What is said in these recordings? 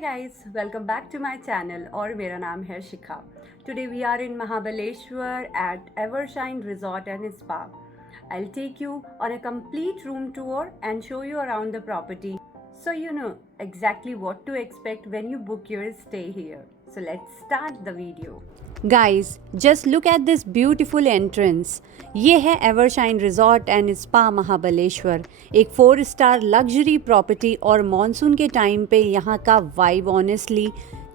guys, welcome back to my channel और मेरा नाम है शिखा. Today we are in Mahabaleshwar at Evershine Resort and Spa. I'll take you on a complete room tour and show you around the property so you know exactly what to expect when you book your stay here. So let's start the video. Guys, just look at this beautiful entrance. ये है Evershine resort and spa Mahabaleshwar. एक 4 star luxury property और monsoon के time पे यहाँ का vibe honestly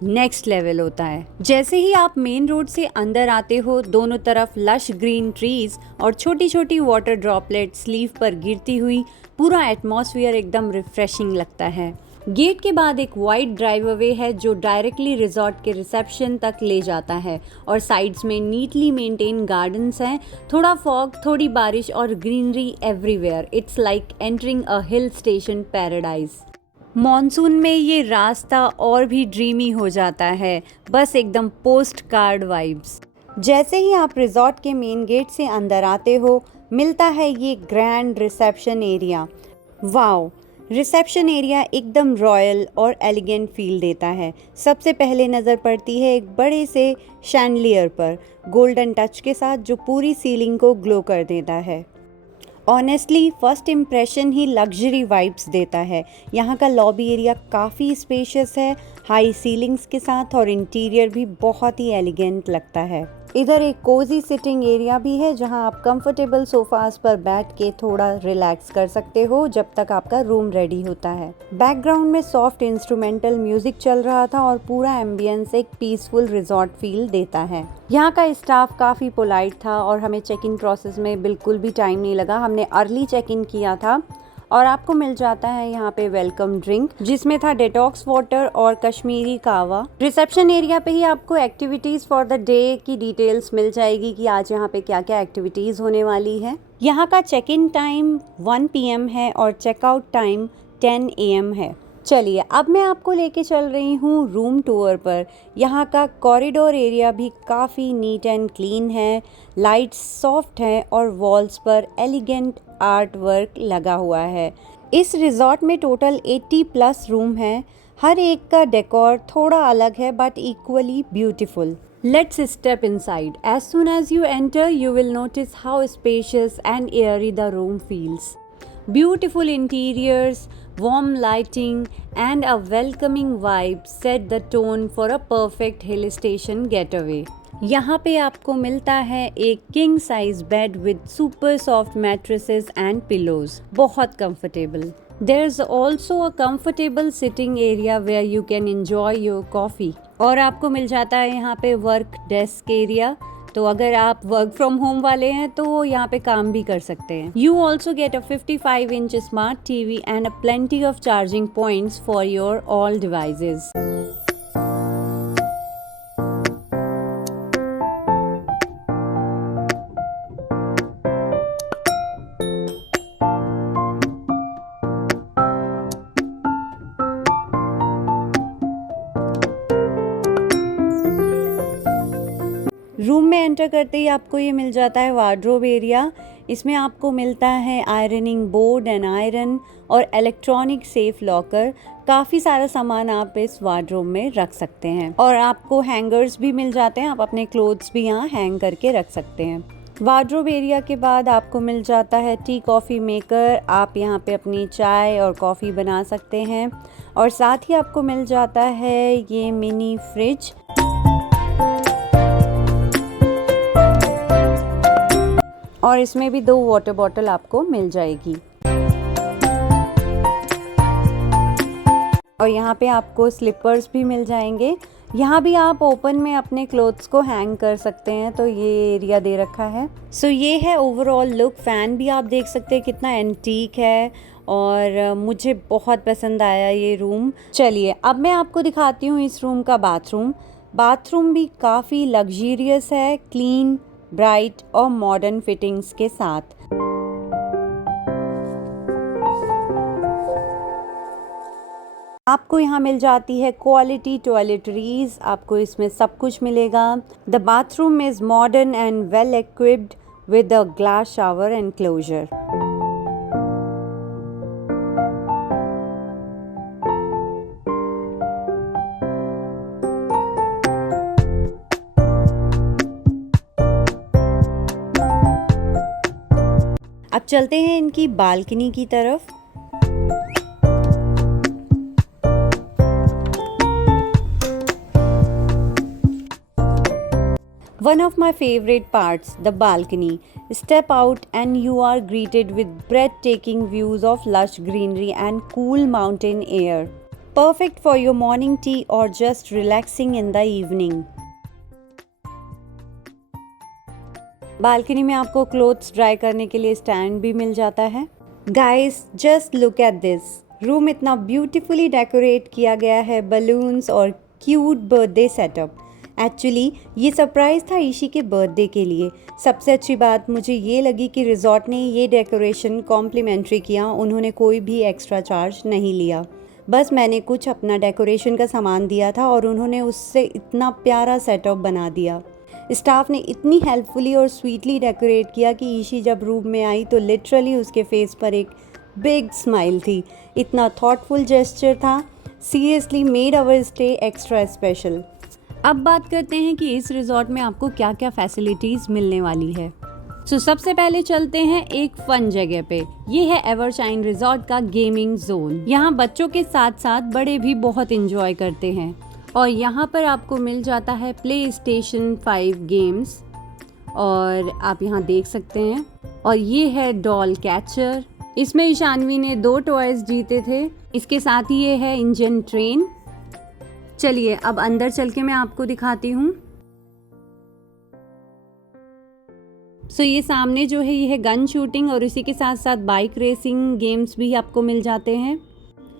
next level होता है. जैसे ही आप मेन रोड से अंदर आते हो, दोनों तरफ लश ग्रीन ट्रीज और छोटी छोटी वाटर ड्रॉपलेट स्लीव पर गिरती हुई पूरा एटमॉस्फेयर एकदम रिफ्रेशिंग लगता है. गेट के बाद एक वाइड ड्राइववे है जो डायरेक्टली रिजॉर्ट के रिसेप्शन तक ले जाता है और साइड्स में नीटली मेंटेन गार्डन्स हैं. थोड़ा फॉग, थोड़ी बारिश और greenery everywhere. It's like entering a hill station paradise. Monsoon में ये रास्ता और भी ड्रीमी हो जाता है, बस एकदम पोस्ट कार्ड वाइब्स. जैसे ही आप रिजॉर्ट के मेन गेट से अंदर आते हो, मिलता है ये grand reception area. Wow, reception area एकदम रॉयल और एलिगेंट फील देता है. सबसे पहले नज़र पड़ती है एक बड़े से शैंडलियर पर गोल्डन टच के साथ जो पूरी सीलिंग को ग्लो कर देता है. ऑनेस्टली फर्स्ट इम्प्रेशन ही लग्जरी वाइब्स देता है. यहाँ का लॉबी एरिया काफ़ी स्पेशियस है, हाई सीलिंग्स के साथ, और इंटीरियर भी बहुत ही एलिगेंट लगता है. इधर एक कोजी सिटिंग एरिया भी है जहाँ आप कंफर्टेबल सोफास पर बैठ के थोड़ा रिलैक्स कर सकते हो जब तक आपका रूम रेडी होता है. बैकग्राउंड में सॉफ्ट इंस्ट्रूमेंटल म्यूजिक चल रहा था और पूरा एम्बियंस एक पीसफुल रिजॉर्ट फील देता है. यहाँ का स्टाफ काफ़ी पोलाइट था और हमें चेक इन प्रोसेस में बिल्कुल भी टाइम नहीं लगा. हमने अर्ली चेक इन किया था और आपको मिल जाता है यहाँ पे वेलकम ड्रिंक जिसमें था डेटॉक्स वाटर और कश्मीरी कावा. रिसेप्शन एरिया पे ही आपको एक्टिविटीज़ फॉर द डे की डिटेल्स मिल जाएगी कि आज यहाँ पे क्या क्या एक्टिविटीज़ होने वाली है. यहाँ का चेक इन टाइम 1 PM है और चेकआउट टाइम 10 AM है. चलिए अब मैं आपको लेके चल रही हूँ रूम टूर पर. यहाँ का कॉरिडोर एरिया भी काफ़ी नीट एंड क्लीन है. लाइट्स सॉफ्ट हैं और वॉल्स पर एलिगेंट आर्ट वर्क लगा हुआ है. इस रिजॉर्ट में टोटल 80+ रूम हैं. हर एक का डेकोर थोड़ा अलग है but equally beautiful. Let's step inside. As soon as you enter, you will notice how spacious and airy the room feels. Beautiful interiors, warm lighting and a welcoming vibe set the tone for a perfect hill station getaway. यहाँ पे आपको मिलता है एक king size bed with super soft mattresses and pillows. बहुत comfortable. There's also a comfortable sitting area where you can enjoy your coffee. और आपको मिल जाता है यहाँ पे वर्क डेस्क एरिया. तो अगर आप वर्क फ्रॉम होम वाले हैं तो यहाँ पे काम भी कर सकते हैं. You also get a 55-inch smart TV and a plenty of charging points for your all devices. Room में एंटर करते ही आपको ये मिल जाता है वार्डरोब एरिया. इसमें आपको मिलता है आयरनिंग बोर्ड एंड आयरन और इलेक्ट्रॉनिक सेफ लॉकर. काफ़ी सारा सामान आप इस वार्डरोब में रख सकते हैं और आपको हैंगर्स भी मिल जाते हैं. आप अपने क्लोथ्स भी यहाँ हैंग करके रख सकते हैं. वार्डरोब एरिया के बाद आपको मिल जाता है टी कॉफ़ी मेकर. आप यहाँ पे अपनी चाय और कॉफ़ी बना सकते हैं और साथ ही आपको मिल जाता है ये मिनी फ्रिज. और इसमें भी 2 वाटर बॉटल आपको मिल जाएगी. और यहाँ पे आपको स्लीपर्स भी मिल जाएंगे. यहाँ भी आप ओपन में अपने क्लोथ्स को हैंग कर सकते हैं, तो ये एरिया दे रखा है. सो ये है ओवरऑल लुक. फ़ैन भी आप देख सकते हैं कितना एंटीक है और मुझे बहुत पसंद आया ये रूम. चलिए अब मैं आपको दिखाती हूँ इस रूम का बाथरूम भी काफ़ी लग्जरियस है, क्लीन, ब्राइट और मॉडर्न फिटिंग्स के साथ. आपको यहाँ मिल जाती है क्वालिटी टॉयलेटरीज. आपको इसमें सब कुछ मिलेगा. The bathroom is modern and well equipped with a glass shower enclosure. अब चलते हैं इनकी बालकनी की तरफ। One of my favorite parts, the balcony. Step out and you are greeted with breathtaking views of lush greenery and cool mountain air. Perfect for your morning tea or just relaxing in the evening. Balcony में आपको clothes dry करने के लिए stand भी मिल जाता है। Guys, just look at this. Room इतना beautifully decorate किया गया है बलून्स और क्यूट बर्थडे सेटअप। एक्चुअली ये सरप्राइज़ था ईशी के बर्थडे के लिए। सबसे अच्छी बात मुझे ये लगी कि रिजॉर्ट ने ये डेकोरेशन कॉम्प्लीमेंट्री किया, उन्होंने कोई भी एक्स्ट्रा चार्ज नहीं लिया। बस मैंने कुछ अपना डेकोरेशन का सामान दिया था और उन्होंने उससे इतना प्यारा सेटअप बना दिया। स्टाफ ने इतनी हेल्पफुली और स्वीटली डेकोरेट किया कि ईशी जब रूम में आई तो लिटरली उसके फेस पर एक बिग स्माइल थी। इतना थॉटफुल जेस्चर था, seriously made our stay extra special. अब बात करते हैं कि इस रिजॉर्ट में आपको क्या क्या फैसिलिटीज़ मिलने वाली है। सबसे पहले चलते हैं एक फन जगह पे। ये है एवरशाइन रिजॉर्ट का गेमिंग जोन। यहाँ बच्चों के साथ साथ बड़े भी बहुत इंजॉय करते हैं और यहाँ पर आपको मिल जाता है PlayStation 5 गेम्स और आप यहाँ देख सकते हैं। और ये है डॉल कैचर, इसमें ईशानवी ने 2 टॉयज जीते थे। इसके साथ ही ये है इंजन ट्रेन। चलिए अब अंदर चल के मैं आपको दिखाती हूँ। ये सामने जो है ये है गन शूटिंग और इसी के साथ साथ बाइक रेसिंग गेम्स भी आपको मिल जाते हैं।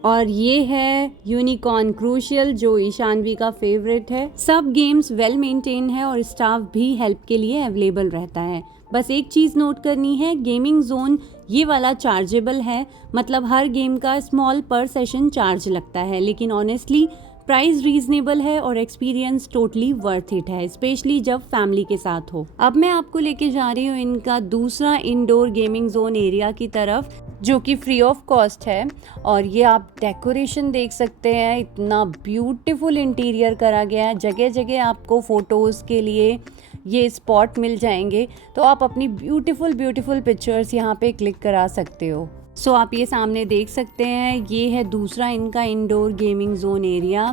और ये है यूनिकॉर्न क्रूशियल जो ईशानवी का फेवरेट है। सब गेम्स वेल मेंटेन है और स्टाफ भी हेल्प के लिए अवेलेबल रहता है। बस एक चीज़ नोट करनी है, गेमिंग जोन ये वाला चार्जेबल है, मतलब हर गेम का स्मॉल पर सेशन चार्ज लगता है, लेकिन ऑनेस्टली प्राइस रीजनेबल है और एक्सपीरियंस टोटली वर्थ इट है, स्पेशली जब फैमिली के साथ हो। अब मैं आपको लेके जा रही हूँ इनका दूसरा इंडोर गेमिंग जोन एरिया की तरफ, जो कि फ्री ऑफ कॉस्ट है। और ये आप डेकोरेशन देख सकते हैं, इतना ब्यूटीफुल इंटीरियर करा गया है। जगह जगह आपको फ़ोटोज़ के लिए ये स्पॉट मिल जाएंगे, तो आप अपनी ब्यूटीफुल पिक्चर्स यहाँ पे क्लिक करा सकते हो। आप ये सामने देख सकते हैं, ये है दूसरा इनका इंडोर गेमिंग जोन एरिया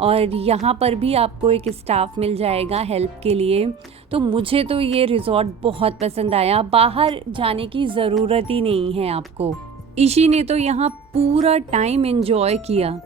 और यहाँ पर भी आपको एक स्टाफ मिल जाएगा हेल्प के लिए। तो मुझे तो ये रिजॉर्ट बहुत पसंद आया, बाहर जाने की ज़रूरत ही नहीं है आपको। ईशी ने तो यहाँ पूरा टाइम एंजॉय किया।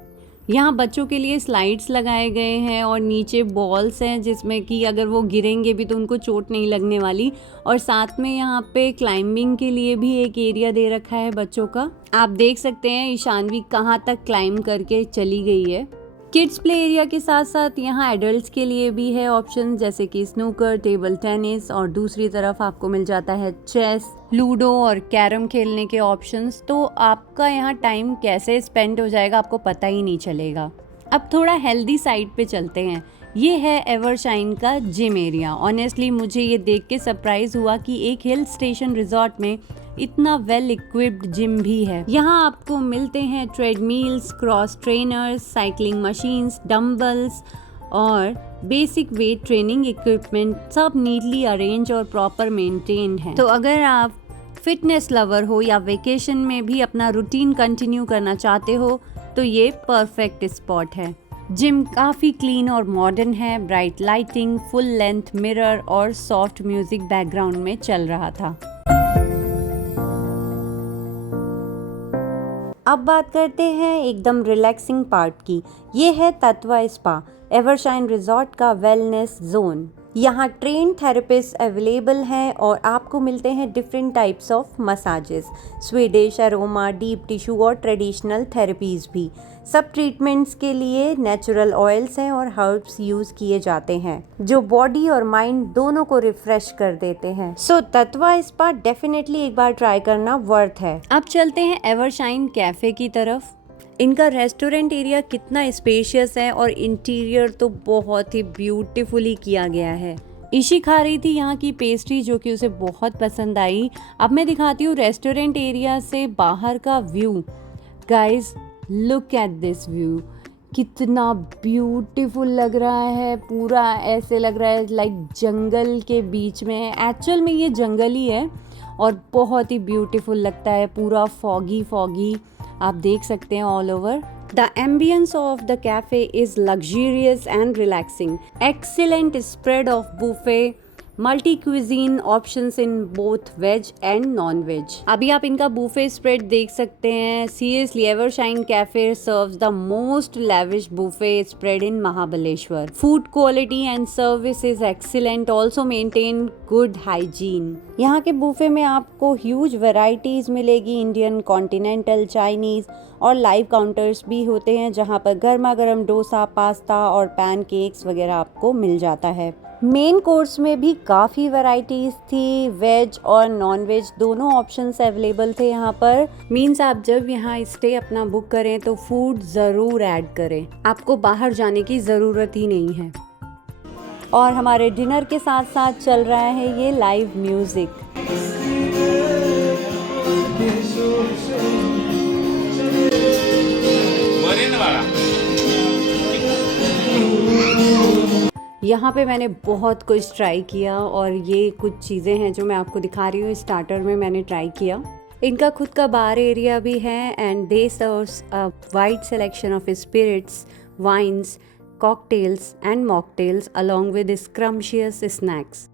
यहाँ बच्चों के लिए स्लाइड्स लगाए गए हैं और नीचे बॉल्स हैं जिसमें कि अगर वो गिरेंगे भी तो उनको चोट नहीं लगने वाली। और साथ में यहाँ पे क्लाइंबिंग के लिए भी एक एरिया दे रखा है बच्चों का। आप देख सकते हैं ईशानवी कहाँ तक क्लाइंब करके चली गई है। किड्स प्ले एरिया के साथ साथ यहाँ एडल्ट्स के लिए भी है ऑप्शन, जैसे कि स्नूकर, टेबल टेनिस और दूसरी तरफ आपको मिल जाता है चेस, लूडो और कैरम खेलने के ऑप्शंस। तो आपका यहाँ टाइम कैसे स्पेंड हो जाएगा आपको पता ही नहीं चलेगा। अब थोड़ा हेल्दी साइड पे चलते हैं। ये है एवरशाइन का जिम एरिया। ऑनेस्टली मुझे ये देख के सरप्राइज हुआ कि एक हिल स्टेशन रिजॉर्ट में इतना वेल इक्विप्ड जिम भी है। यहाँ आपको मिलते हैं treadmills, cross trainers, cycling machines, dumbbells और बेसिक वेट ट्रेनिंग इक्विपमेंट, सब नीटली अरेंज और प्रॉपर मेंटेन्ड है। तो अगर आप फिटनेस लवर हो या वेकेशन में भी अपना रूटीन कंटिन्यू करना चाहते हो तो ये परफेक्ट स्पॉट है। जिम काफ़ी क्लीन और मॉडर्न है, bright lighting, full length mirror और सॉफ्ट म्यूजिक बैकग्राउंड में चल रहा था। अब बात करते हैं एकदम रिलैक्सिंग पार्ट की। ये है तत्वा स्पा, एवरशाइन रिजॉर्ट का वेलनेस जोन। यहाँ ट्रेन थेरेपिस्ट अवेलेबल हैं और आपको मिलते हैं different types of massages, Swedish, aroma, deep tissue और ट्रेडिशनल थेरेपीज़ भी। सब ट्रीटमेंट्स के लिए नेचुरल ऑयल्स हैं और हर्ब्स यूज़ किए जाते हैं जो बॉडी और माइंड दोनों को रिफ्रेश कर देते हैं। तत्वा स्पा डेफिनेटली एक बार ट्राई करना वर्थ है। अब चलते हैं एवरशाइन कैफ़े की तरफ। इनका रेस्टोरेंट एरिया कितना स्पेशियस है और इंटीरियर तो बहुत ही ब्यूटीफुली किया गया है। ईशी खा रही थी यहाँ की पेस्ट्री जो कि उसे बहुत पसंद आई। अब मैं दिखाती हूँ रेस्टोरेंट एरिया से बाहर का view. Guys, look at this view, कितना ब्यूटीफुल लग रहा है। पूरा ऐसे लग रहा है लाइक जंगल के बीच में है। एक्चुअल में ये जंगल ही है और बहुत ही ब्यूटीफुल लगता है, पूरा फॉगी फॉगी आप देख सकते हैं all over. The ambience of the cafe is luxurious and relaxing. Excellent spread of buffet, multi-cuisine options in both veg and non-veg. अभी आप इनका buffet spread देख सकते हैं. Seriously, Evershine Cafe serves the most lavish buffet spread in Mahabaleshwar. Food quality and service is excellent. Also maintain good hygiene. यहाँ के buffet में आपको huge varieties मिलेगी, इंडियन, कॉन्टिनेंटल, चाइनीज और लाइव काउंटर्स भी होते हैं जहाँ पर गर्मा गर्म डोसा, पास्ता और पैनकेक्स वगैरह आपको मिल जाता है। मेन कोर्स में भी काफ़ी वैरायटीज़ थी, वेज और नॉन वेज दोनों ऑप्शंस अवेलेबल थे यहाँ पर। मीन्स आप जब यहाँ स्टे अपना बुक करें तो फूड ज़रूर ऐड करें, आपको बाहर जाने की ज़रूरत ही नहीं है। और हमारे डिनर के साथ साथ चल रहा है ये लाइव म्यूज़िक। यहाँ पे मैंने बहुत कुछ ट्राई किया और ये कुछ चीज़ें हैं जो मैं आपको दिखा रही हूँ। स्टार्टर में मैंने ट्राई किया, इनका खुद का बार एरिया भी है and they serves a wide selection of spirits, wines, cocktails and mocktails along with scrumptious snacks.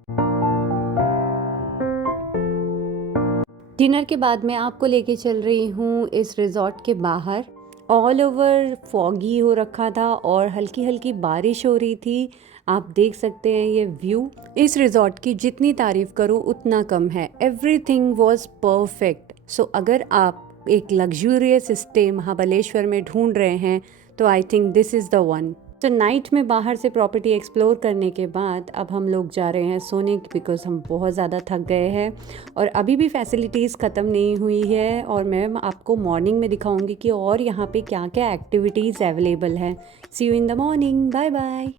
Dinner के बाद मैं आपको लेके चल रही हूँ इस रिजॉर्ट के बाहर। ऑल ओवर फॉगी हो रखा था और हल्की हल्की बारिश हो रही थी। आप देख सकते हैं ये व्यू। इस रिजॉर्ट की जितनी तारीफ़ करूँ उतना कम है। Everything was perfect. सो अगर आप एक लग्जूरियस स्टे महाबलेश्वर में ढूंढ रहे हैं तो I think this is the one. तो नाइट में बाहर से प्रॉपर्टी एक्सप्लोर करने के बाद अब हम लोग जा रहे हैं सोने, बिकॉज़ हम बहुत ज़्यादा थक गए हैं और अभी भी फैसिलिटीज़ ख़त्म नहीं हुई है। और मैं आपको मॉर्निंग में दिखाऊंगी कि और यहाँ पे क्या क्या एक्टिविटीज़ अवेलेबल हैं। See you in the morning, bye bye.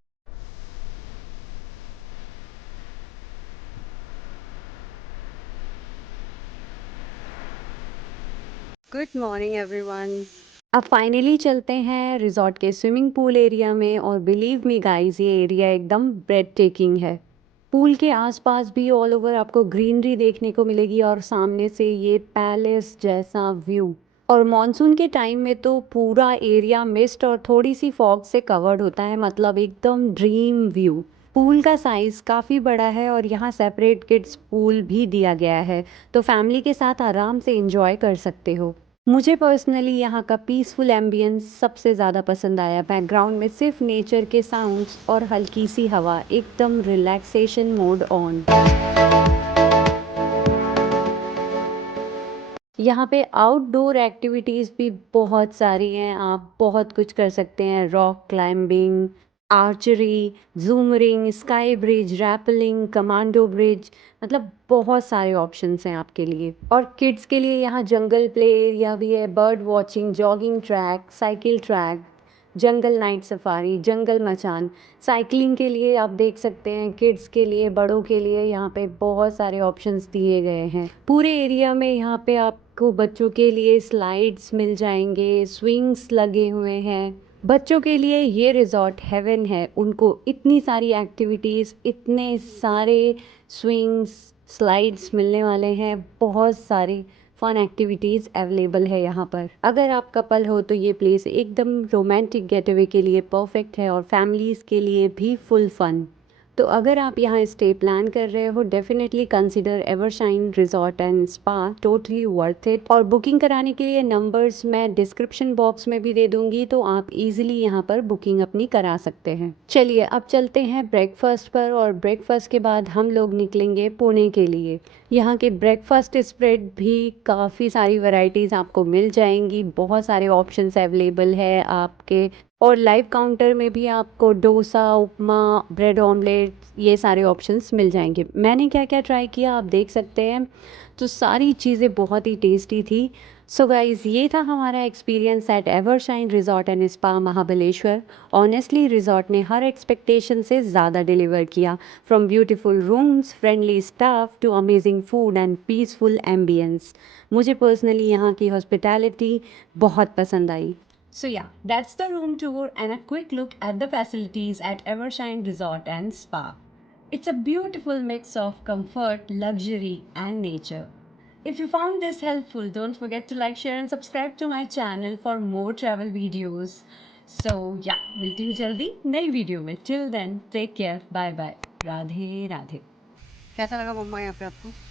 Good morning everyone. अब फाइनली चलते हैं रिजॉर्ट के स्विमिंग पूल एरिया में और बिलीव मी गाइस ये एरिया एकदम ब्रेड टेकिंग है। पूल के आसपास भी ऑल ओवर आपको ग्रीनरी देखने को मिलेगी और सामने से ये पैलेस जैसा व्यू। और मॉनसून के टाइम में तो पूरा एरिया मिस्ट और थोड़ी सी फॉग से कवर्ड होता है, मतलब एकदम ड्रीम व्यू। पूल का साइज़ काफ़ी बड़ा है और यहाँ सेपरेट किड्स पूल भी दिया गया है, तो फैमिली के साथ आराम से एंजॉय कर सकते हो। मुझे पर्सनली यहाँ का पीसफुल एम्बियंस सबसे ज़्यादा पसंद आया। बैकग्राउंड में सिर्फ नेचर के साउंड्स और हल्की सी हवा, एकदम रिलैक्सेशन मोड ऑन। यहाँ पे आउटडोर एक्टिविटीज़ भी बहुत सारी हैं, आप बहुत कुछ कर सकते हैं। रॉक क्लाइंबिंग, आर्चरी, ज़ूमरिंग, sky bridge, rappelling, commando bridge, मतलब बहुत सारे ऑप्शंस हैं आपके लिए। और किड्स के लिए यहाँ जंगल प्ले एरिया भी है, bird watching, jogging track, cycle track, jungle night safari, jungle मचान। साइकिलिंग के लिए आप देख सकते हैं, किड्स के लिए, बड़ों के लिए यहाँ पे बहुत सारे ऑप्शंस दिए गए हैं। पूरे एरिया में यहाँ पे आपको बच्चों के लिए स्लाइड्स मिल जाएंगे, स्विंग्स लगे हुए हैं। बच्चों के लिए ये रिजॉर्ट हेवन है, उनको इतनी सारी एक्टिविटीज़, इतने सारे स्विंग्स, स्लाइड्स मिलने वाले हैं, बहुत सारी फन एक्टिविटीज़ अवेलेबल है यहाँ पर। अगर आप कपल हो तो ये प्लेस एकदम रोमांटिक गेटअवे के लिए परफेक्ट है और फैमिलीज़ के लिए भी फुल फन। तो अगर आप यहाँ स्टे प्लान कर रहे हो, definitely consider Evershine resort and spa, totally worth it. और बुकिंग कराने के लिए नंबर्स मैं डिस्क्रिप्शन बॉक्स में भी दे दूँगी, तो आप इजीली यहाँ पर बुकिंग अपनी करा सकते हैं। चलिए अब चलते हैं ब्रेकफास्ट पर, और ब्रेकफास्ट के बाद हम लोग निकलेंगे पुणे के लिए। यहाँ के ब्रेकफास्ट स्प्रेड भी काफ़ी सारी वैरायटीज़ आपको मिल जाएंगी, बहुत सारे ऑप्शंस अवेलेबल है आपके। और लाइव काउंटर में भी आपको डोसा, उपमा, ब्रेड ऑमलेट, ये सारे ऑप्शंस मिल जाएंगे। मैंने क्या क्या ट्राई किया आप देख सकते हैं, तो सारी चीज़ें बहुत ही टेस्टी थी। सो गाइज़, ये था हमारा experience at Evershine resort and spa Mahabaleshwar. Honestly resort ने हर एक्सपेक्टेशन से ज़्यादा डिलीवर किया, from beautiful rooms, friendly staff to amazing food and peaceful ambience. मुझे पर्सनली यहाँ की हॉस्पिटैलिटी बहुत पसंद आई। So yeah, that's the room tour and a quick look at the facilities at Evershine Resort and Spa. It's a beautiful mix of comfort, luxury and nature. If you found this helpful, don't forget to like, share, and subscribe to my channel for more travel videos. So yeah, मिलती हूँ जल्दी नई video में. Till then, take care. Bye bye. Radhe Radhe. कैसा लगा मुंबई यहाँ पे आपको?